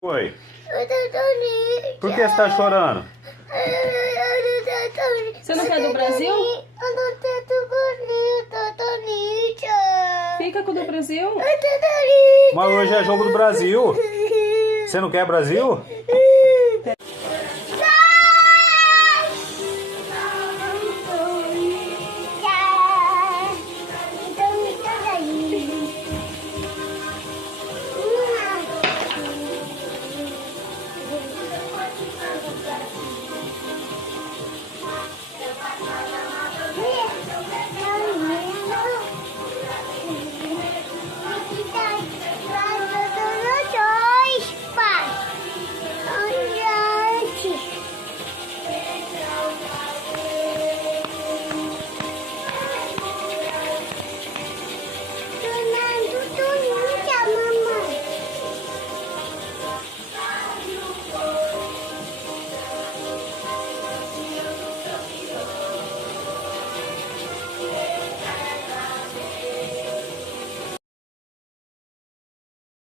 Foi? Eu tô bonita. Por que você tá chorando? Você não quer do Brasil? Eu não tô bonita, Toninha. Fica com o do Brasil. Eu tô bonita. Mas hoje é jogo do Brasil. Você não quer Brasil?